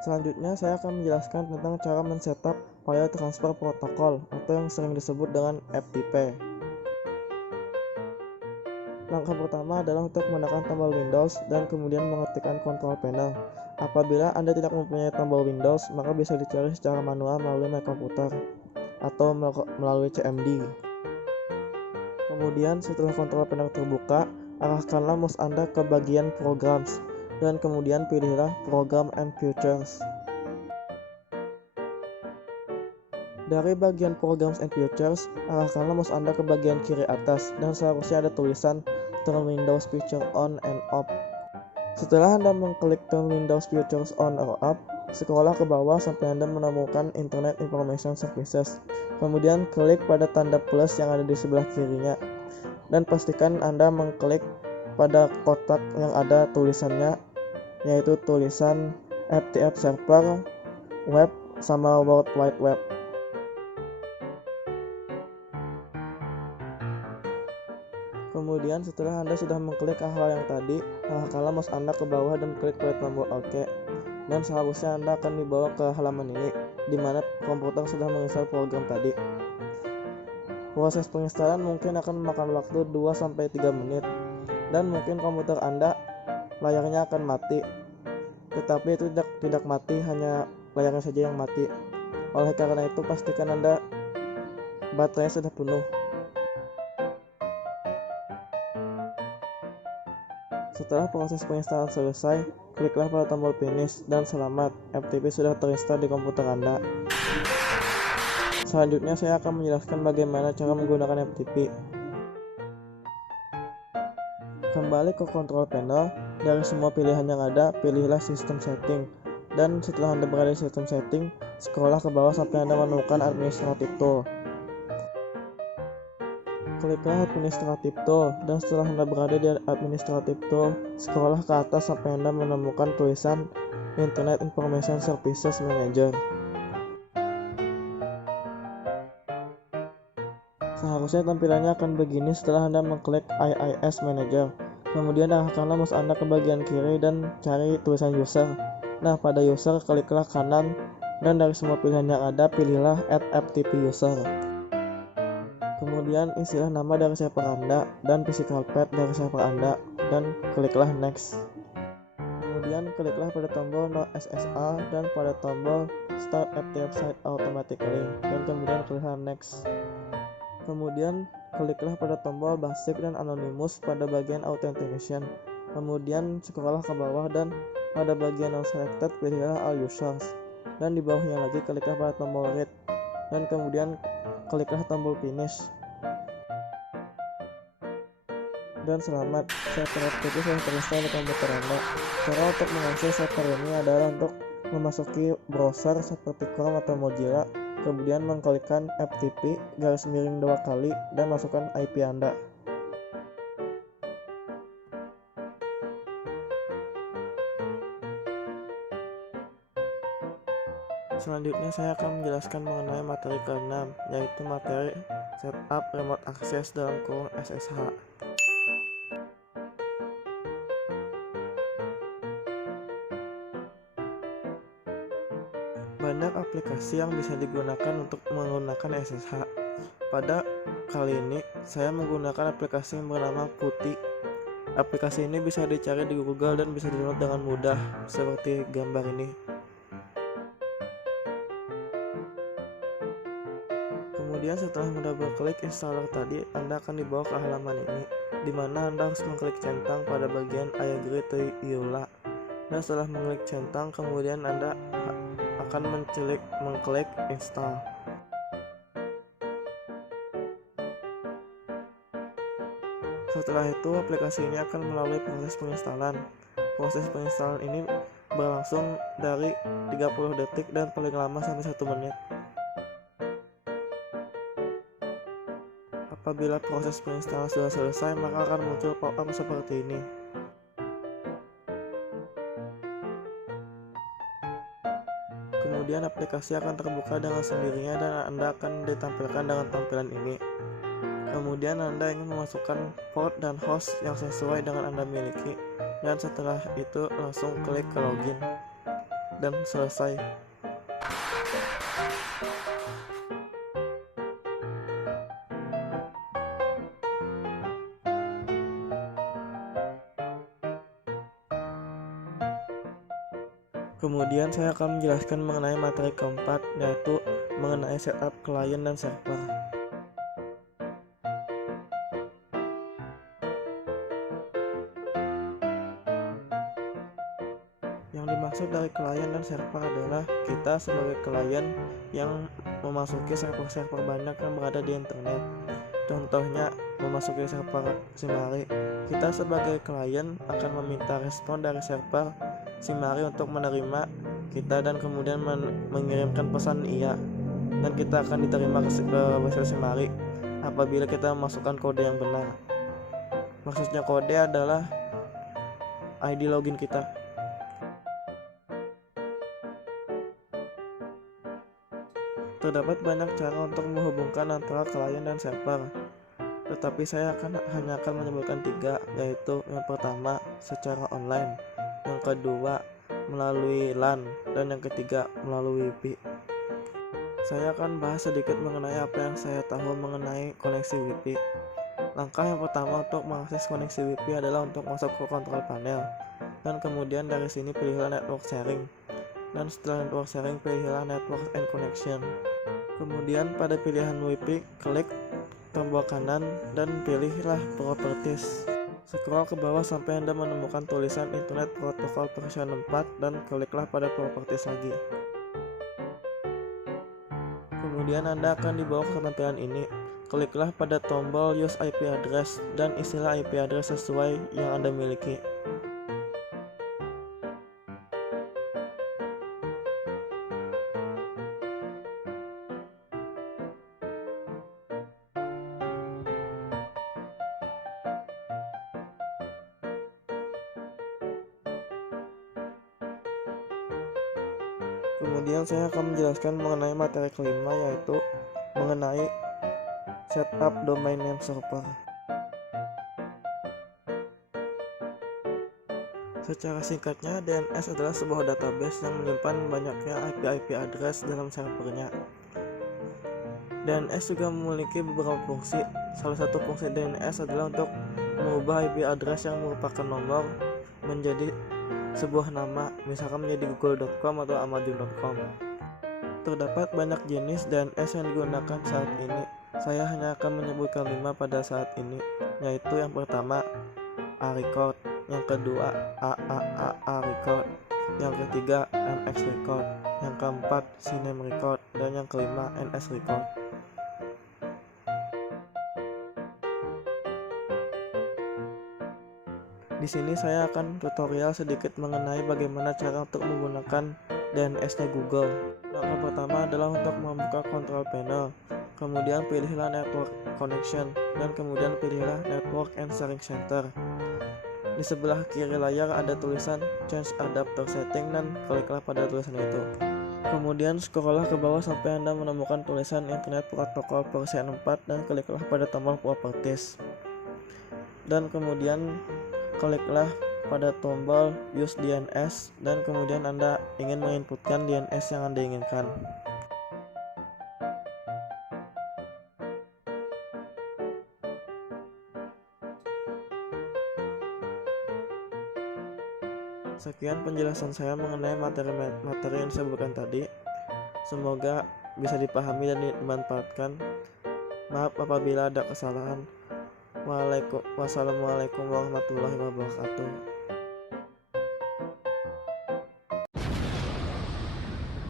Selanjutnya saya akan menjelaskan tentang cara men-setup file transfer protokol atau yang sering disebut dengan FTP. Langkah pertama adalah untuk menekan tombol Windows dan kemudian mengetikkan Control Panel. Apabila Anda tidak mempunyai tombol Windows, maka bisa dicari secara manual melalui My Computer atau melalui CMD. Kemudian setelah Control Panel terbuka, arahkanlah mouse Anda ke bagian Programs dan kemudian pilihlah Program and Features. Dari bagian Programs and Features, arahkanlah mouse Anda ke bagian kiri atas dan seharusnya ada tulisan Turn Windows Feature On and Off. Setelah Anda mengklik Turn Windows Features On or Off, scroll ke bawah sampai Anda menemukan Internet Information Services. Kemudian klik pada tanda plus yang ada di sebelah kirinya dan pastikan Anda mengklik pada kotak yang ada tulisannya, yaitu tulisan FTP Server, Web, sama World Wide Web. Kemudian setelah Anda sudah mengklik hal yang tadi, arahkanlah mouse Anda ke bawah dan klik pada tombol OK. Dan seharusnya Anda akan dibawa ke halaman ini, di mana komputer sudah menginstal program tadi. Proses penginstalan mungkin akan memakan waktu 2-3 menit, dan mungkin komputer Anda layarnya akan mati. Tetapi itu tidak mati, hanya layarnya saja yang mati. Oleh karena itu, pastikan Anda baterainya sudah penuh. Setelah proses penginstalan selesai, kliklah pada tombol finish dan selamat, FTP sudah terinstall di komputer Anda. Selanjutnya saya akan menjelaskan bagaimana cara menggunakan FTP. Kembali ke Control Panel, dari semua pilihan yang ada, pilihlah System Setting. Dan setelah Anda berada di System Setting, scroll ke bawah sampai Anda menemukan Administrative Tool. Kliklah Administrative Tool, dan setelah Anda berada di Administrative Tool, scroll ke atas sampai Anda menemukan tulisan Internet Information Services Manager. Seharusnya tampilannya akan begini setelah Anda mengklik IIS Manager. Kemudian arahkanlah mouse Anda ke bagian kiri dan cari tulisan User. Nah, pada User kliklah kanan, dan dari semua pilihan yang ada, pilihlah Add FTP User. Kemudian isilah nama dari server Anda dan physical path dari server Anda dan kliklah Next. Kemudian kliklah pada tombol No SSA dan pada tombol Start FTP Site Automatically dan kemudian kliklah Next. Kemudian kliklah pada tombol Basic dan Anonymous pada bagian Authentication. Kemudian scroll ke bawah dan pada bagian Non Selected pilihlah All Users. Dan di bawahnya lagi kliklah pada tombol Read dan kemudian kliklah tombol Finish. Dan selamat, server FTP sudah terinstall di komputer Anda. Cara untuk mengakses server ini adalah untuk memasuki browser seperti Chrome atau Mozilla, kemudian mengklikkan FTP _ 2 kali dan masukkan IP Anda. Selanjutnya saya akan menjelaskan mengenai materi ke-6, yaitu materi Setup Remote Access dalam kurung SSH. Banyak aplikasi yang bisa digunakan untuk menggunakan SSH. Pada kali ini, saya menggunakan aplikasi yang bernama Putty. Aplikasi ini bisa dicari di Google dan bisa di-download dengan mudah, seperti gambar ini. Kemudian setelah mendouble klik installer tadi, Anda akan dibawa ke halaman ini, di mana Anda harus mengklik centang pada bagian I agree to EULA. Dan setelah mengklik centang, kemudian Anda akan mengklik install. Setelah itu, aplikasi ini akan melalui proses penginstalan. Proses penginstalan ini berlangsung dari 30 detik dan paling lama sampai 1 menit. Apabila proses penginstalan sudah selesai, maka akan muncul pop-up seperti ini. Kemudian aplikasi akan terbuka dengan sendirinya dan Anda akan ditampilkan dengan tampilan ini. Kemudian Anda ingin memasukkan port dan host yang sesuai dengan Anda miliki, dan setelah itu langsung klik ke login. dan selesai. Kemudian saya akan menjelaskan mengenai materi keempat, yaitu mengenai setup klien dan server. Yang dimaksud dari klien dan server adalah kita sebagai klien yang memasuki server-server banyak yang berada di internet. Contohnya, memasuki server Simari. Kita sebagai klien akan meminta respon dari server Simari untuk menerima kita dan kemudian mengirimkan pesan iya, dan kita akan diterima ke website Simari apabila kita memasukkan kode yang benar. Maksudnya kode adalah ID login kita. Terdapat banyak cara untuk menghubungkan antara klien dan server, tetapi saya hanya akan menyebutkan 3, yaitu yang pertama secara online, yang kedua melalui LAN, dan yang ketiga melalui WiFi. Saya akan bahas sedikit mengenai apa yang saya tahu mengenai koneksi WiFi. Langkah yang pertama untuk mengakses koneksi WiFi adalah untuk masuk ke kontrol panel, dan kemudian dari sini pilihlah network sharing, dan setelah network sharing pilihlah network and connection. Kemudian pada pilihan WiFi klik tombol kanan dan pilihlah properties. Scroll ke bawah sampai Anda menemukan tulisan Internet Protocol version 4 dan kliklah pada properties lagi. Kemudian Anda akan dibawa ke tampilan ini. Kliklah pada tombol Use IP Address dan isilah IP address sesuai yang Anda miliki. Kemudian saya akan menjelaskan mengenai materi kelima, yaitu mengenai setup domain name server. Secara singkatnya, DNS adalah sebuah database yang menyimpan banyaknya IP address dalam servernya. DNS juga memiliki beberapa fungsi. Salah satu fungsi DNS adalah untuk mengubah IP address yang merupakan nomor menjadi sebuah nama, misalkan menjadi google.com atau amazon.com. Terdapat banyak jenis DNS yang digunakan saat ini. Saya hanya akan menyebutkan 5 pada saat ini, yaitu yang pertama A-Record, yang kedua AAA Record, yang ketiga MX Record, yang keempat Cinem Record, dan yang kelima NS Record. Di sini saya akan tutorial sedikit mengenai bagaimana cara untuk menggunakan DNS-nya Google. Langkah pertama adalah untuk membuka control panel, kemudian pilihlah network connection, dan kemudian pilihlah network and sharing center. Di sebelah kiri layar ada tulisan change adapter setting dan kliklah pada tulisan itu. Kemudian scrolllah ke bawah sampai Anda menemukan tulisan Internet Protocol version 4 dan kliklah pada tombol properties. Dan kemudian kliklah pada tombol Use DNS dan kemudian Anda ingin menginputkan DNS yang Anda inginkan. Sekian penjelasan saya mengenai materi yang saya berikan tadi. Semoga bisa dipahami dan dimanfaatkan. Maaf apabila ada kesalahan. Wassalamualaikum warahmatullahi wabarakatuh.